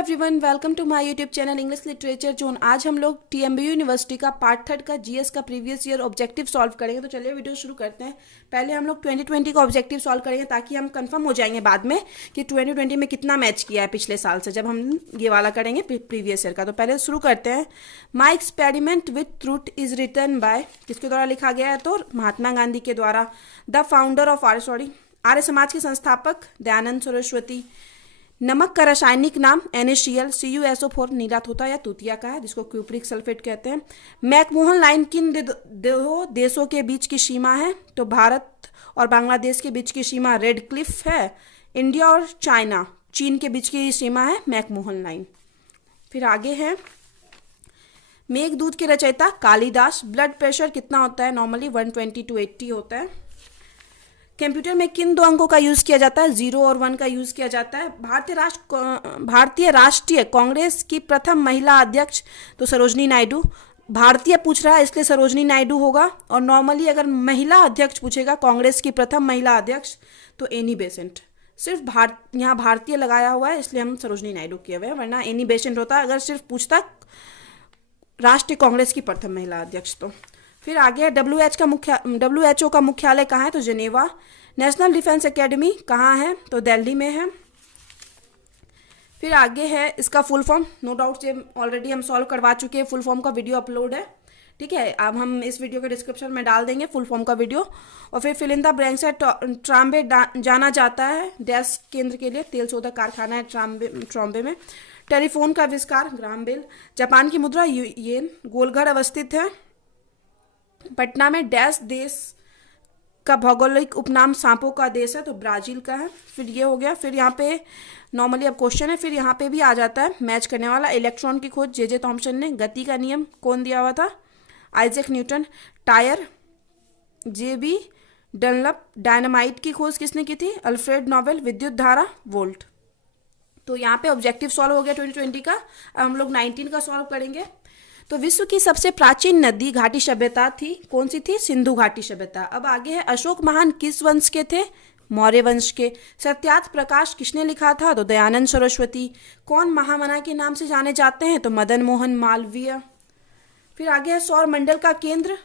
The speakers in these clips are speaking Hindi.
Everyone, welcome to my YouTube channel English literature zone. आज हम लोग टीएमबीयू यूनिवर्सिटी का पार्ट थर्ड का जीएस का प्रीवियस ईयर ऑब्जेक्टिव सॉल्व करेंगे। तो चलिए वीडियो शुरू करते हैं। पहले हम लोग 2020 का ऑब्जेक्टिव सॉल्व करेंगे ताकि हम कंफर्म हो जाएंगे बाद में कि 2020 में कितना मैच किया है पिछले साल से, जब हम ये वाला करेंगे प्रीवियस ईयर का। तो पहले शुरू करते हैं। My experiment with truth is written by, किसके द्वारा लिखा गया है? तो महात्मा गांधी के द्वारा। The founder of Arya Samaj के संस्थापक दयानंद सरस्वती। नमक का रासायनिक नाम NaCl, CuSO4 नीला तोता या तूतिया का है, जिसको क्यूप्रिक सल्फेट कहते हैं। मैकमोहन लाइन किन दो देशों के बीच की सीमा है? तो भारत और बांग्लादेश के बीच की सीमा रेड क्लिफ है। इंडिया और चाइना, चीन के बीच की सीमा है मैकमोहन लाइन। फिर आगे है मेघदूत के रचयिता कालिदास। ब्लड प्रेशर कितना होता है? नॉर्मली 120/80 होता है। कंप्यूटर में किन दो अंकों का यूज किया जाता है? 0 और 1 का यूज किया जाता है। भारतीय राष्ट्रीय कांग्रेस की प्रथम महिला अध्यक्ष तो सरोजनी नायडू। भारतीय पूछ रहा है इसलिए सरोजनी नायडू होगा। और नॉर्मली अगर महिला अध्यक्ष पूछेगा कांग्रेस की प्रथम महिला अध्यक्ष तो एनी बेसेंट। सिर्फ यहाँ भारतीय लगाया हुआ है इसलिए हम सरोजनी नायडू किए हुए हैं, वरना एनी बेसेंट होता अगर सिर्फ पूछता राष्ट्रीय कांग्रेस की प्रथम महिला अध्यक्ष तो। फिर आगे WHO का मुख्यालय कहाँ है? तो जेनेवा। नेशनल डिफेंस एकेडमी कहाँ है? तो दिल्ली में है। फिर आगे है इसका फुल फॉर्म। नो डाउट ये ऑलरेडी हम सॉल्व करवा चुके हैं, फुल फॉर्म का वीडियो अपलोड है, ठीक है। अब हम इस वीडियो के डिस्क्रिप्शन में डाल देंगे फुल फॉर्म का वीडियो। और फिर फिल इन द ब्लैंक्स है। ट्राम्बे जाना जाता है डैश केंद्र के लिए, तेल शोधक कारखाना है ट्राम्बे में। टेलीफोन का आविष्कार ग्राहम बेल। जापान की मुद्रा येन। गोलघर अवस्थित है पटना में। डैश देश का भौगोलिक उपनाम सांपों का देश है तो ब्राजील का है। फिर ये हो गया। फिर यहाँ पे नॉर्मली अब क्वेश्चन है, फिर यहाँ पे भी आ जाता है मैच करने वाला। इलेक्ट्रॉन की खोज जे थॉम्सन ने। गति का नियम कौन दिया हुआ था? Isaac Newton. Tyre JB Dunlop. Dynamite की खोज किसने की थी? Alfred Nobel. विद्युत धारा वोल्ट। तो यहाँ पे ऑब्जेक्टिव सॉल्व हो गया 2020 का। अब हम लोग 19 का सॉल्व करेंगे। तो विश्व की सबसे प्राचीन नदी घाटी सभ्यता थी, कौन सी थी? सिंधु घाटी सभ्यता। अब आगे है अशोक महान किस वंश के थे? मौर्य वंश के। सत्यार्थ प्रकाश किसने लिखा था? तो दयानंद सरस्वती। कौन महामना के नाम से जाने जाते हैं? तो मदन मोहन मालवीय। फिर आगे है सौर मंडल का केंद्र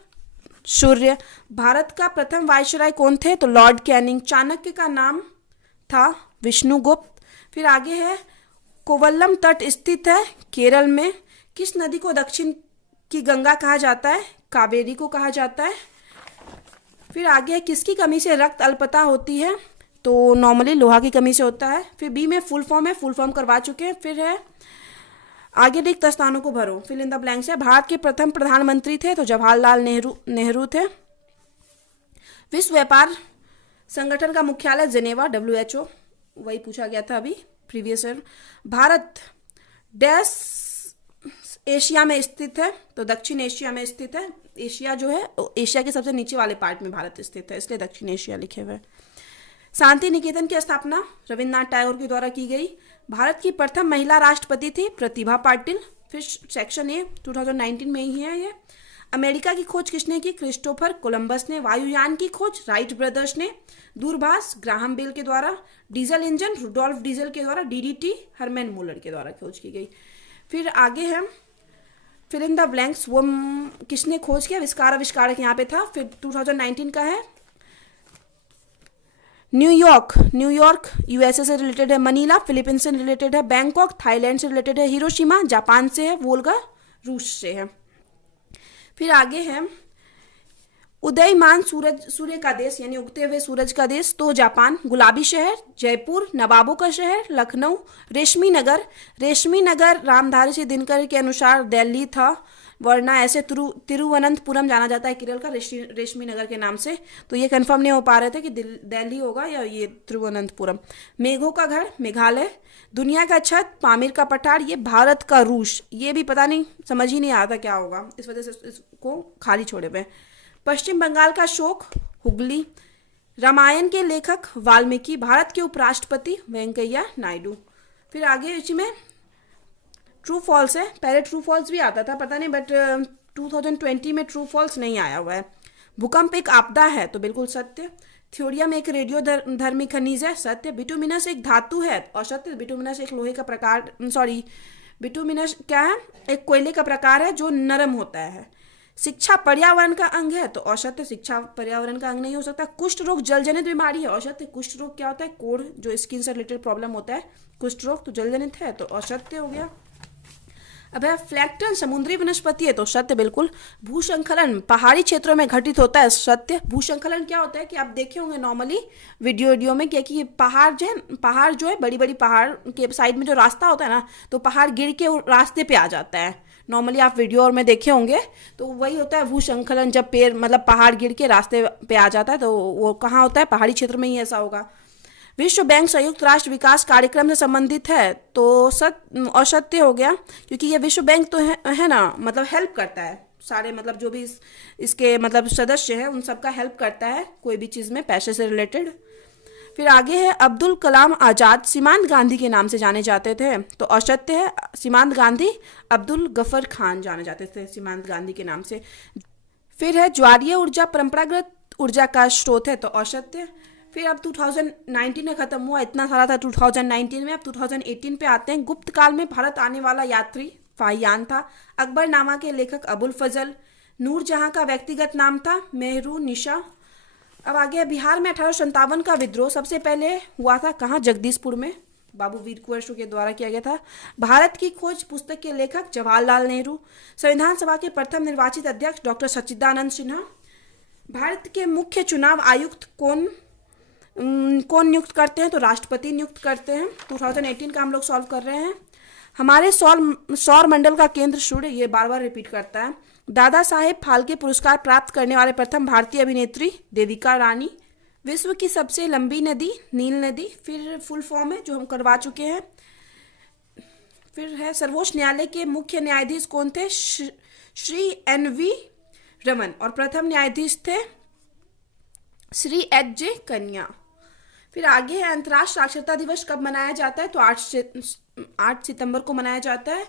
सूर्य। भारत का प्रथम वायसराय कौन थे? तो लॉर्ड कैनिंग। चाणक्य का नाम था विष्णुगुप्त। फिर आगे है कोवल्लम तट स्थित है केरल में। किस नदी को दक्षिण की गंगा कहा जाता है? कावेरी को कहा जाता है। फिर आगे है किसकी कमी से रक्त अल्पता होती है? तो नॉर्मली लोहा की कमी से होता है। फिर बी में फुल फॉर्म है, फुल फॉर्म करवा चुके हैं। फिर है आगे रिक्त स्थानों को भरो, फिल इन द ब्लैंक्स है। भारत के प्रथम प्रधानमंत्री थे तो जवाहरलाल नेहरू थे। विश्व व्यापार संगठन का मुख्यालय जेनेवा WHO, वही पूछा गया था अभी previous year. Bharat dash Asia में स्थित है तो दक्षिण एशिया में स्थित है। एशिया जो है एशिया के सबसे नीचे वाले पार्ट में भारत स्थित है, इसलिए दक्षिण एशिया लिखे हुए। शांति निकेतन की स्थापना रविन्द्रनाथ टैगोर के द्वारा की गई। भारत की प्रथम महिला राष्ट्रपति थी प्रतिभा पाटिल। फिर सेक्शन ए 2019 में ही है ये। अमेरिका की खोज किसने की? क्रिस्टोफर कोलंबस ने। वायुयान की खोज राइट ब्रदर्स ने। दूरभाष ग्राहम बेल के द्वारा। डीजल इंजन रुडोल्फ डीजल के द्वारा। DDT हरमैन मूलर के द्वारा खोज की गई। फिर आगे है फिल इन द ब्लैंक्स, वो किसने खोज किया? आविष्कारक यहाँ पे था। फिर 2019 का है न्यूयॉर्क USA से रिलेटेड है। मनीला फिलीपींस से रिलेटेड है। बैंकॉक थाईलैंड से रिलेटेड है। हिरोशिमा जापान से है। वोल्गा रूस से है। फिर आगे है उदयमान सूर्य का देश यानी उगते हुए सूरज का देश तो जापान। गुलाबी शहर जयपुर। नवाबों का शहर लखनऊ। रेशमी नगर रामधारी से दिनकर के अनुसार दिल्ली था, वरना ऐसे तिरुवनंतपुरम जाना जाता है केरल का रेशमी नगर के नाम से। तो ये कंफर्म नहीं हो पा रहे थे कि दिल्ली होगा या ये तिरुवनंतपुरम। मेघों का घर मेघालय। दुनिया का छत पामीर का पठार। ये भारत का रूस, ये भी पता नहीं, समझ ही नहीं आता क्या होगा, इस वजह से इसको खाली छोड़े हुए। पश्चिम बंगाल का शोक हुगली। रामायण के लेखक वाल्मीकि। भारत के उपराष्ट्रपति वेंकैया नायडू। फिर आगे इसमें ट्रू फॉल्स है। पहले ट्रू फॉल्स भी आता था, पता नहीं, बट 2020 में ट्रू फॉल्स नहीं आया हुआ है। भूकंप एक आपदा है तो बिल्कुल सत्य। थ्योरियम एक रेडियो धर्मी खनिज है, सत्य। बिटुमिनस एक धातु है, असत्य। बिटुमिनस एक लोहे का प्रकार, सॉरी, बिटुमिनस क्या है, एक कोयले का प्रकार है जो नरम होता है। शिक्षा पर्यावरण का अंग है, तो असत्य, शिक्षा पर्यावरण का अंग नहीं हो सकता। कुष्ठ रोग जलजनित बीमारी है, असत्य। कुष्ठ रोग क्या होता है, कोढ़, जो स्किन से रिलेटेड प्रॉब्लम होता है, कुष्ठ रोग तो जलजनित है, तो असत्य हो गया। अब है फ्लैक्टन समुद्री वनस्पति है, तो सत्य बिल्कुल। भूसंखलन पहाड़ी क्षेत्रों में घटित होता है, सत्य। भूसंखलन क्या होता है कि आप देखे होंगे नॉर्मली वीडियो में, क्या कि पहाड़ जो है बड़ी बड़ी पहाड़ के साइड में जो रास्ता होता है ना, तो पहाड़ गिर के रास्ते पे आ जाता है। नॉर्मली आप वीडियो और में देखे होंगे, तो वही होता है भूसंखलन, जब पेड़ मतलब पहाड़ गिर के रास्ते पे आ जाता है, तो वो कहाँ होता है, पहाड़ी क्षेत्र में ही ऐसा होगा। विश्व बैंक संयुक्त राष्ट्र विकास कार्यक्रम से संबंधित है, तो असत्य हो गया, क्योंकि ये विश्व बैंक तो है ना, मतलब हेल्प करता है सारे, मतलब जो भी इसके मतलब सदस्य है उन सबका हेल्प करता है कोई भी चीज़ में पैसे से रिलेटेड। फिर आगे है अब्दुल कलाम आज़ाद सीमांत गांधी के नाम से जाने जाते थे, तो असत्य है। सीमांत गांधी अब्दुल गफर खान जाने जाते थे सीमांत गांधी के नाम से। फिर है ज्वारीय ऊर्जा परंपरागत ऊर्जा का स्रोत है, तो असत्य। फिर अब 2019 में खत्म हुआ, इतना सारा था 2019 में, अब 2018 पे आते हैं। गुप्त काल में भारत आने वाला यात्री फाहियान था। अकबरनामा के लेखक अबुल फजल। नूरजहां का व्यक्तिगत नाम था मेहरू निशा। अब आगे बिहार में 1857 का विद्रोह सबसे पहले हुआ था कहाँ, जगदीशपुर में, बाबू वीर कुंवर के द्वारा किया गया था। भारत की खोज पुस्तक के लेखक जवाहरलाल नेहरू। संविधान सभा के प्रथम निर्वाचित अध्यक्ष डॉक्टर सच्चिदानंद सिन्हा। भारत के मुख्य चुनाव आयुक्त कौन नियुक्त करते हैं, तो राष्ट्रपति नियुक्त करते हैं। 2018 का हम लोग सॉल्व कर रहे हैं। हमारे सौर मंडल का केंद्र सूर्य, ये बार बार रिपीट करता है। दादा साहेब फाल्के पुरस्कार प्राप्त करने वाले प्रथम भारतीय अभिनेत्री देविका रानी। विश्व की सबसे लंबी नदी नील नदी, फिर फुल फॉर्म है जो हम करवा चुके हैं। फिर है सर्वोच्च न्यायालय के मुख्य न्यायाधीश कौन थे, श्री NV रमन, और प्रथम न्यायाधीश थे श्री HJ कन्या। फिर आगे है अंतर्राष्ट्रीय साक्षरता दिवस कब मनाया जाता है, तो 8 सितंबर को मनाया जाता है।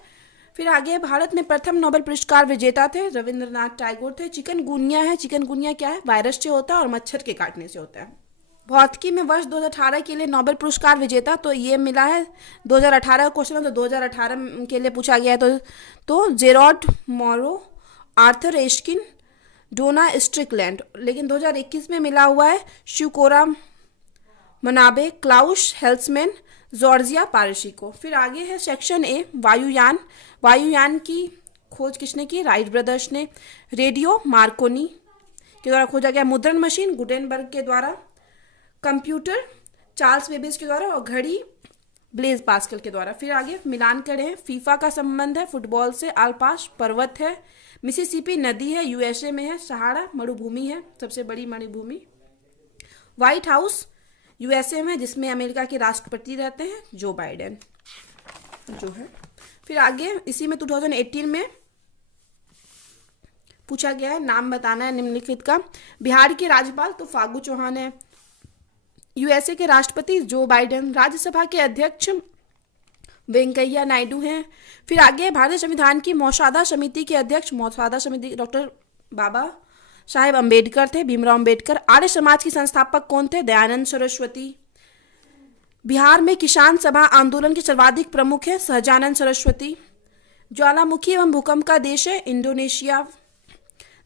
फिर आगे भारत में प्रथम नोबेल पुरस्कार विजेता थे रविंद्रनाथ टैगोर थे। चिकनगुनिया है, चिकनगुनिया क्या है, वायरस से होता है और मच्छर के काटने से होता है। भौतिकी में वर्ष 2018 के लिए नोबेल पुरस्कार विजेता, तो ये मिला है 2018 क्वेश्चन, तो 2018 के लिए पूछा गया है, तो जेरॉड मोरो, आर्थर एश्किन, डोना स्ट्रिकलैंड। लेकिन 2021 में मिला हुआ है शिवकोरा मनाबे, क्लाउस हेल्समैन, जॉर्जिया पारसी को। फिर आगे है सेक्शन ए वायुयान। वायुयान की खोज किसने की, राइट ब्रदर्स ने। रेडियो मार्कोनी के द्वारा खोजा गया। मुद्रण मशीन गुटेनबर्ग के द्वारा। कंप्यूटर चार्ल्स बेबेज के द्वारा, और घड़ी ब्लेज पास्कल के द्वारा। फिर आगे मिलान करें, फीफा का संबंध है फुटबॉल से। आलपास पर्वत है। मिसिसिपी नदी है, USA में है। सहारा मरुभूमि है, सबसे बड़ी मरुभूमि। व्हाइट हाउस USA में, जिसमें अमेरिका के राष्ट्रपति रहते हैं जो बाइडेन जो है। फिर आगे इसी में 2018 में पूछा गया है, नाम बताना है निम्नलिखित का। बिहार के राज्यपाल तो फागू चौहान है। USA के राष्ट्रपति जो बाइडेन। राज्यसभा के अध्यक्ष वेंकैया नायडू हैं। फिर आगे भारतीय संविधान की मौसादा समिति के अध्यक्ष, मौसादा समिति डॉक्टर बाबा साहेब अम्बेडकर थे, भीमराव अम्बेडकर। आर्य समाज की संस्थापक कौन थे, दयानंद सरस्वती। बिहार में किसान सभा आंदोलन के सर्वाधिक प्रमुख है सहजानंद सरस्वती। ज्वालामुखी एवं भूकंप का देश है इंडोनेशिया।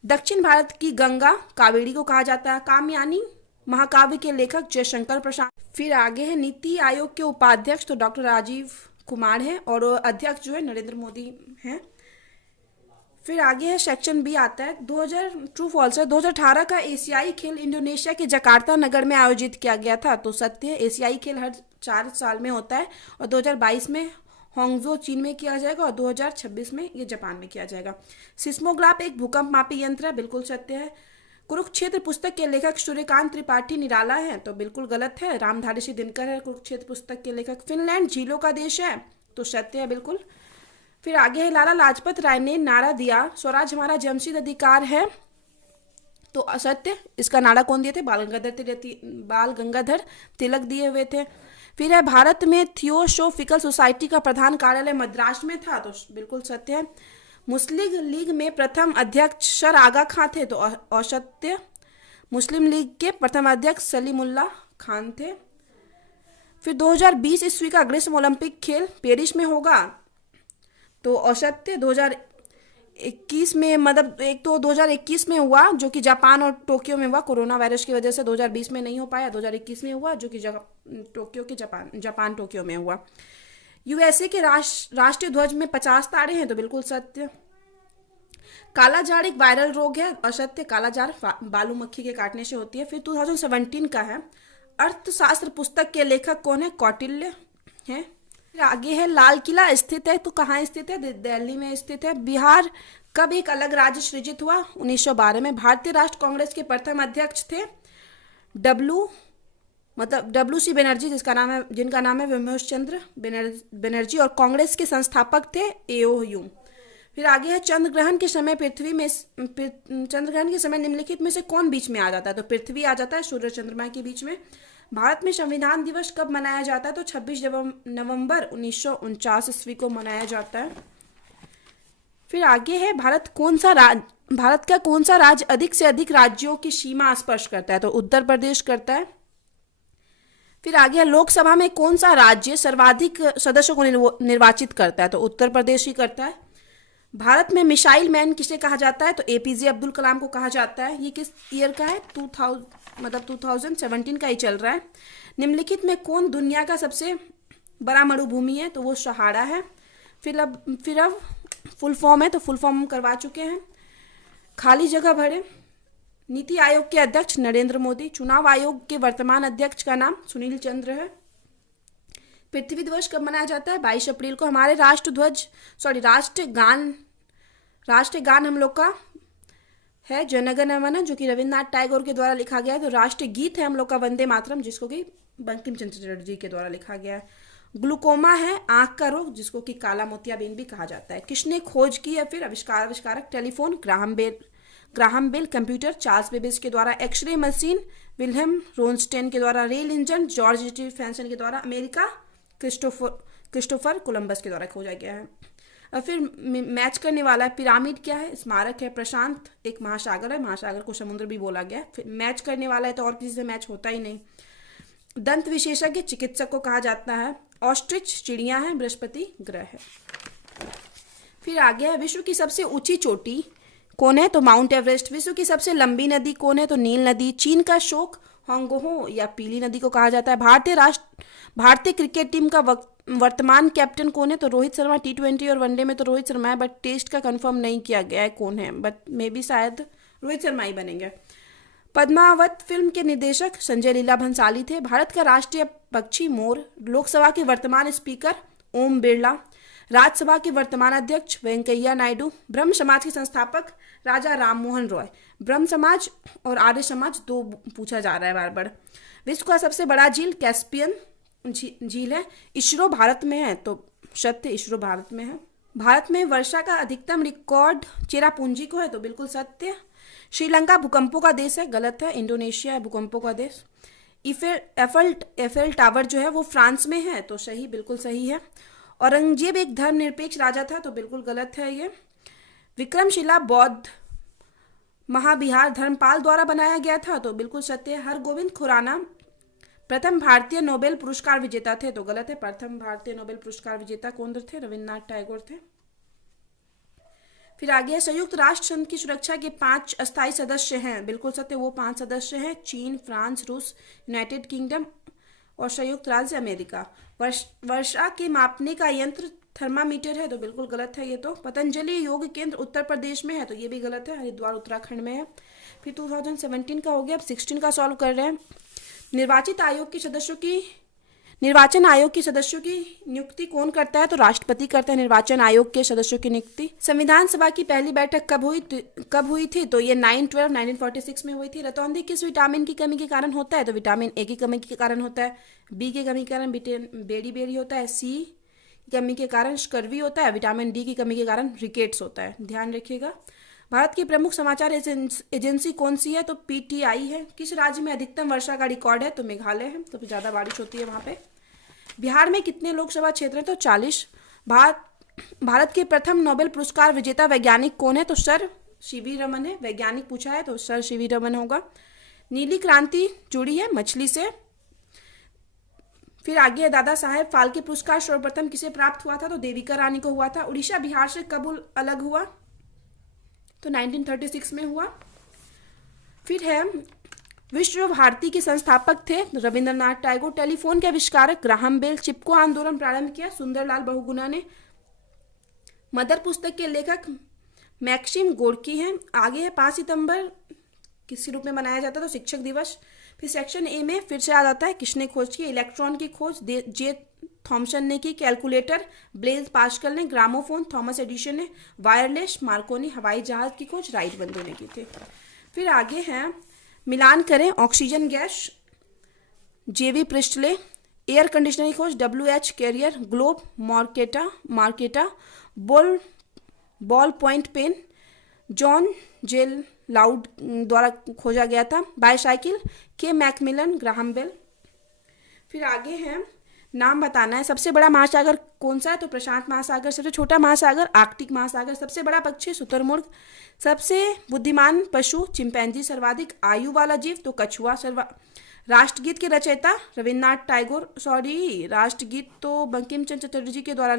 दक्षिण भारत की गंगा कावेरी को कहा जाता है। कामयानी महाकाव्य के लेखक जयशंकर प्रसाद। फिर आगे है नीति आयोग के उपाध्यक्ष, तो डॉक्टर राजीव कुमार है, और अध्यक्ष जो है नरेंद्र मोदी हैं। फिर आगे है सेक्शन बी आता है ट्रू फॉल्स है। 2018 का एशियाई खेल इंडोनेशिया के जकार्ता नगर में आयोजित किया गया था, तो सत्य है। एशियाई खेल हर 4 साल में होता है, और 2022 में होंगजो चीन में किया जाएगा, और 2026 में ये जापान में किया जाएगा। सिस्मोग्राफ एक भूकंप मापी यंत्र है, बिल्कुल सत्य है। कुरुक्षेत्र पुस्तक के लेखक सूर्यकांत त्रिपाठी निराला है, तो बिल्कुल गलत है। रामधारी सिंह दिनकर है कुरुक्षेत्र पुस्तक के लेखक। फिनलैंड झीलों का देश है, तो सत्य है बिल्कुल। फिर आगे है लाला लाजपत राय ने नारा दिया स्वराज हमारा जमशीद अधिकार है, तो असत्य। इसका नारा कौन दिए थे, बाल गंगाधर तिलक दिए हुए थे। फिर है भारत में थियोसोफिकल सोसाइटी का प्रधान कार्यालय मद्रास में था, तो बिल्कुल सत्य है। मुस्लिम लीग में प्रथम अध्यक्ष सर आगा खां थे, तो असत्य। मुस्लिम लीग के प्रथम अध्यक्ष सलीमुल्लाह खान थे। फिर 2020 ईस्वी का ग्रीष्म ओलंपिक खेल पेरिस में होगा, तो औसत्य 2021 में, मतलब एक तो 2021 में हुआ जो कि जापान और टोक्यो में हुआ, कोरोना वायरस की वजह से 2020 में नहीं हो पाया, 2021 में हुआ जो कि टोक्यो के जापान टोक्यो में हुआ। यूएसए के राष्ट्रीय ध्वज में 50 तारे हैं, तो बिल्कुल सत्य। कालाजार एक वायरल रोग है, असत्य। कालाजार बालू मक्खी के काटने से होती है। फिर 2017 का है। अर्थशास्त्र पुस्तक के लेखक कौन है? कौटिल्य है। फिर आगे है लाल किला स्थित है, तो कहाँ स्थित है? दिल्ली में स्थित है। बिहार कब एक अलग राज्य सृजित हुआ? 1912 में। भारतीय राष्ट्र कांग्रेस के प्रथम अध्यक्ष थे WC बनर्जी, जिनका नाम है विमोश चंद्र बनर्जी, और कांग्रेस के संस्थापक थे AOU। फिर आगे है चंद्रग्रहण के समय निम्नलिखित में से कौन बीच में आ जाता है? तो पृथ्वी आ जाता है सूर्य चंद्रमा के बीच में। भारत में संविधान दिवस कब मनाया जाता है? तो 26 नवंबर 1949 ईस्वी को मनाया जाता है। फिर आगे है भारत का कौन सा राज्य अधिक से अधिक राज्यों की सीमा स्पर्श करता है? तो उत्तर प्रदेश करता है। फिर आगे है लोकसभा में कौन सा राज्य सर्वाधिक सदस्यों को निर्वाचित करता है? तो उत्तर प्रदेश ही करता है। भारत में मिसाइल मैन किसे कहा जाता है? तो APJ अब्दुल कलाम को कहा जाता है। ये किस ईयर का है? 2017 का ही चल रहा है। निम्नलिखित में कौन दुनिया का सबसे बड़ा मरुभूमि है? तो वो सहारा है। फिर अब फुल फॉर्म है, तो फुल फॉर्म हम करवा चुके हैं। खाली जगह भरे। नीति आयोग के अध्यक्ष नरेंद्र मोदी। चुनाव आयोग के वर्तमान अध्यक्ष का नाम सुनील चंद्र है। पृथ्वी दिवस कब मनाया जाता है? 22 अप्रैल को। हमारे राष्ट्रीय गान हम लोग का है जन गण मन, जो कि रविन्द्रनाथ टैगोर के द्वारा लिखा गया है। तो राष्ट्रीय गीत है हम लोग का वंदे मातरम, जिसको कि बंकिम चंद्र चटर्जी के द्वारा लिखा गया है। ग्लूकोमा है आंख का रोग, जिसको कि काला मोतियाबिंद भी कहा जाता है। किसने खोज की है? फिर आविष्कारक telephone Graham Bell. Computer Charles Babbage के द्वारा। एक्सरे मशीन विल्हेम रोनस्टेन के द्वारा। रेल इंजन जॉर्ज स्टीफेंसन के द्वारा। अमेरिका क्रिस्टोफर कोलंबस के द्वारा खोजा गया है। और फिर मैच करने वाला है। पिरामिड क्या है? स्मारक है। प्रशांत एक महासागर है, महासागर को समुद्र भी बोला गया है। फिर मैच करने वाला है, तो और किसी से मैच होता ही नहीं। दंत विशेषज्ञ चिकित्सक को कहा जाता है। ऑस्ट्रिच चिड़िया है, बृहस्पति ग्रह है। फिर आगे है विश्व की सबसे ऊंची चोटी कौन है? तो माउंट एवरेस्ट। विश्व की सबसे लंबी नदी कौन है? तो नील नदी। चीन का शोक होंगहो या पीली नदी को कहा जाता है। भारतीय क्रिकेट टीम का वर्तमान कैप्टन कौन है? तो रोहित शर्मा। T20 और वनडे में तो रोहित शर्मा है, बट टेस्ट का कंफर्म नहीं किया गया है कौन है, बट मे बी शायद रोहित शर्मा ही बनेंगे। पद्मावत फिल्म के निर्देशक संजय लीला भंसाली थे। भारत का राष्ट्रीय पक्षी मोर। लोकसभा के वर्तमान स्पीकर ओम बिरला। राज्यसभा के वर्तमान अध्यक्ष वेंकैया नायडू। ब्रह्म समाज के संस्थापक राजा राममोहन रॉय। ब्रह्म समाज और आर्य समाज दो पूछा जा रहा है बार बार। विश्व का सबसे बड़ा झील कैस्पियन झील है। इसरो भारत में है, तो सत्य, इसरो भारत में है। भारत में वर्षा का अधिकतम रिकॉर्ड चेरापूंजी को है, तो बिल्कुल सत्य। श्रीलंका भूकंपों का देश है, गलत है। इंडोनेशिया है भूकंपों का देश। एफेल टावर जो है वो फ्रांस में है, तो सही, बिल्कुल सही है। औरंगजेब एक धर्मनिरपेक्ष राजा था, तो बिल्कुल गलत है ये। विक्रमशिला बौद्ध महाविहार धर्मपाल द्वारा बनाया गया था, तो बिल्कुल सत्य है। हरगोविंद खुराना प्रथम भारतीय नोबेल पुरस्कार विजेता थे, तो गलत है। प्रथम भारतीय नोबेल पुरस्कार विजेता कौन थे? रविन्द्रनाथ टैगोर थे। फिर आगे संयुक्त राष्ट्र संघ की सुरक्षा के 5 अस्थायी सदस्य हैं, बिल्कुल सत्य, वो 5 सदस्य हैं। चीन, फ्रांस, रूस, यूनाइटेड किंगडम और संयुक्त राज्य अमेरिका। वर्षा के मापने का यंत्र थर्मामीटर है, तो बिल्कुल गलत है ये तो। पतंजलि योग केंद्र उत्तर प्रदेश में है, तो ये भी गलत है। हरिद्वार उत्तराखंड में है। फिर 2017 का हो गया, अब 16 का सॉल्व कर रहे हैं। निर्वाचन आयोग के सदस्यों की नियुक्ति कौन करता है? तो राष्ट्रपति करता है निर्वाचन आयोग के सदस्यों की नियुक्ति। संविधान सभा की पहली बैठक कब हुई थी? तो ये 9/12/1946 में हुई थी। रतौंधी किस विटामिन की कमी के कारण होता है? तो विटामिन ए की कमी के कारण होता है। बी की कमी के कारण बेरी होता है। सी की कमी के कारण स्कर्वी होता है। विटामिन डी की कमी के कारण रिकेट्स होता है, ध्यान रखिएगा। भारत की प्रमुख समाचार एजेंसी कौन सी है? तो PTI है। किस राज्य में अधिकतम वर्षा का रिकॉर्ड है? तो मेघालय है, तो ज़्यादा बारिश होती है वहाँ पे। बिहार में कितने लोकसभा क्षेत्र हैं? तो 40। भारत के प्रथम नोबेल पुरस्कार विजेता वैज्ञानिक कौन है? तो सर CV रमन है। वैज्ञानिक पूछा है तो सर CV रमन होगा। नीली क्रांति जुड़ी है मछली से। फिर आगे दादा साहेब फाल्के पुरस्कार सर्वप्रथम किसे प्राप्त हुआ था, तो देविका रानी को हुआ था। उड़ीसा बिहार से कब अलग हुआ, तो 1936 में हुआ। फिर है विश्व भारती के संस्थापक थे रविंद्रनाथ टैगोर। टेलीफोन के आविष्कारक ग्राहम बेल। चिपको आंदोलन प्रारंभ किया सुंदरलाल बहुगुणा ने। मदर पुस्तक के लेखक मैक्सिम गोर्की हैं। आगे है 5 सितंबर किस रूप में मनाया जाता है, तो शिक्षक दिवस। फिर सेक्शन ए में फिर से आ जाता है किसने खोज की, इलेक्ट्रॉन की खोज जे थॉमसन ने की। कैलकुलेटर ब्लेज पास्कल ने। ग्रामोफोन थॉमस एडिशन ने। Wireless Markovnikov. हवाई जहाज की खोज राइट बंधु ने की थी। फिर आगे हैं मिलान करें oxygen gas J V Priestley. Air conditioner की खोज WH Carrier. Globe Mercator ball point pen John जेल लाउड द्वारा खोजा गया था। बाईसाइकिल के मैकमिलन ग्राहम बेल। फिर आगे है नाम बताना है। सबसे बड़ा महासागर कौन सा है, तो प्रशांत महासागर। सबसे छोटा महासागर आर्कटिक महासागर। सबसे बड़ा पक्षी शुतुरमुर्ग। सबसे बुद्धिमान पशु चिंपैंजी। सर्वाधिक आयु वाला जीव, तो कछुआ। राष्ट्रगीत के रचयिता रविन्द्रनाथ टैगोर। राष्ट्रगीत तो बंकिम चंद्र चटर्जी के द्वारा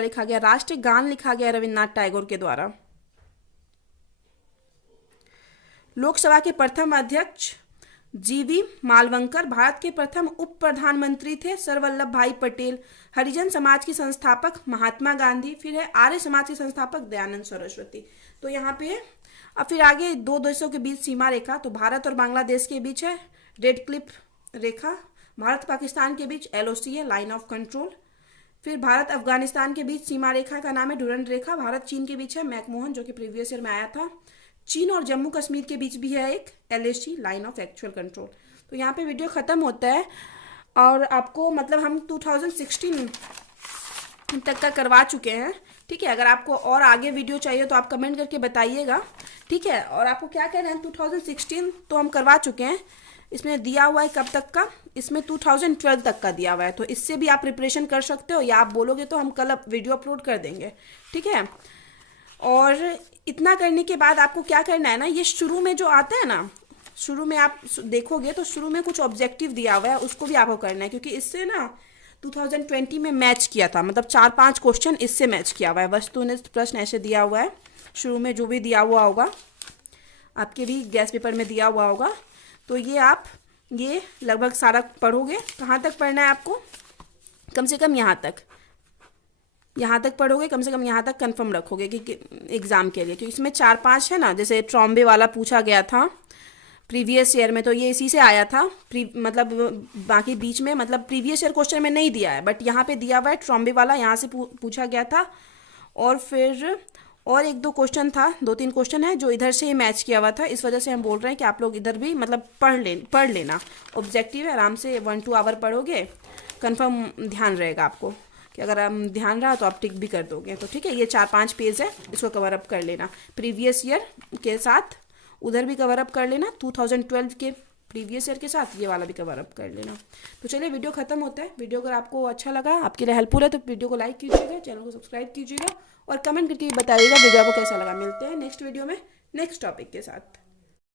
लिखा गया। राष्ट्रगान लिखा गया रविन्द्रनाथ टैगोर के द्वारा। लोकसभा के प्रथम अध्यक्ष जीवी मालवंकर। भारत के प्रथम उप प्रधानमंत्री थे सर वल्लभ भाई पटेल। हरिजन समाज के संस्थापक महात्मा गांधी। फिर है आर्य समाज के संस्थापक दयानंद सरस्वती। तो यहाँ पे अब फिर आगे दो देशों के बीच सीमा रेखा, तो भारत और बांग्लादेश के बीच है रेड क्लिफ रेखा। भारत पाकिस्तान के बीच LOC है लाइन ऑफ कंट्रोल। फिर भारत अफगानिस्तान के बीच सीमा रेखा का नाम है डुरंड रेखा। भारत चीन के बीच है मैकमोहन जो कि प्रीवियस ईयर में आया था। चीन और जम्मू कश्मीर के बीच भी है एक LAC line of actual control. तो यहाँ पे वीडियो ख़त्म होता है और आपको मतलब हम 2016 तक का करवा चुके हैं। ठीक है, अगर आपको और आगे वीडियो चाहिए तो आप कमेंट करके बताइएगा। ठीक है, और आपको क्या कहना है 2016 तो हम करवा चुके हैं। इसमें दिया हुआ है कब तक का, इसमें 2012 तक का दिया हुआ है। तो इससे भी आप प्रिपरेशन कर सकते हो या आप बोलोगे तो हम कल वीडियो अपलोड कर देंगे। ठीक है, और इतना करने के बाद आपको क्या करना है ना, ये शुरू में जो आता है ना, शुरू में आप देखोगे तो शुरू में कुछ ऑब्जेक्टिव दिया हुआ है, उसको भी आपको करना है क्योंकि इससे ना 2020 में मैच किया था, मतलब 4-5 क्वेश्चन इससे मैच किया हुआ है। वस्तुनिष्ठ प्रश्न ऐसे दिया हुआ है शुरू में, जो भी दिया हुआ होगा आपके भी गैस पेपर में दिया हुआ होगा। तो ये आप ये लगभग सारा पढ़ोगे। कहाँ तक पढ़ना है आपको, कम से कम यहाँ तक पढ़ोगे, कम से कम यहाँ तक कंफर्म रखोगे कि एग्ज़ाम के लिए। क्योंकि इसमें 4-5 है ना, जैसे ट्रॉम्बे वाला पूछा गया था प्रीवियस ईयर में, तो ये इसी से आया था। मतलब बाकी बीच में मतलब प्रीवियस ईयर क्वेश्चन में नहीं दिया है, बट यहाँ पे दिया हुआ है ट्रॉम्बे वाला, यहाँ से पूछा गया था। और फिर और 1-2 क्वेश्चन था, 2-3 क्वेश्चन है जो इधर से ही मैच किया हुआ था। इस वजह से हम बोल रहे हैं कि आप लोग इधर भी मतलब पढ़ लेना। ऑब्जेक्टिव है, आराम से 1-2 आवर पढ़ोगे, कंफर्म ध्यान रहेगा आपको कि अगर हम ध्यान रहा तो आप टिक भी कर दोगे। तो ठीक है, ये 4-5 पेज है, इसको कवर अप कर लेना। प्रीवियस ईयर के साथ उधर भी कवर अप कर लेना, 2012 के प्रीवियस ईयर के साथ ये वाला भी कवर अप कर लेना। तो चलिए वीडियो खत्म होता है। वीडियो अगर आपको अच्छा लगा, आपके लिए हेल्पफुल है, तो वीडियो को लाइक कीजिएगा, चैनल को सब्सक्राइब कीजिएगा और कमेंट करके बताइएगा वीडियो आपको कैसा लगा। मिलते हैं नेक्स्ट वीडियो में नेक्स्ट टॉपिक के साथ।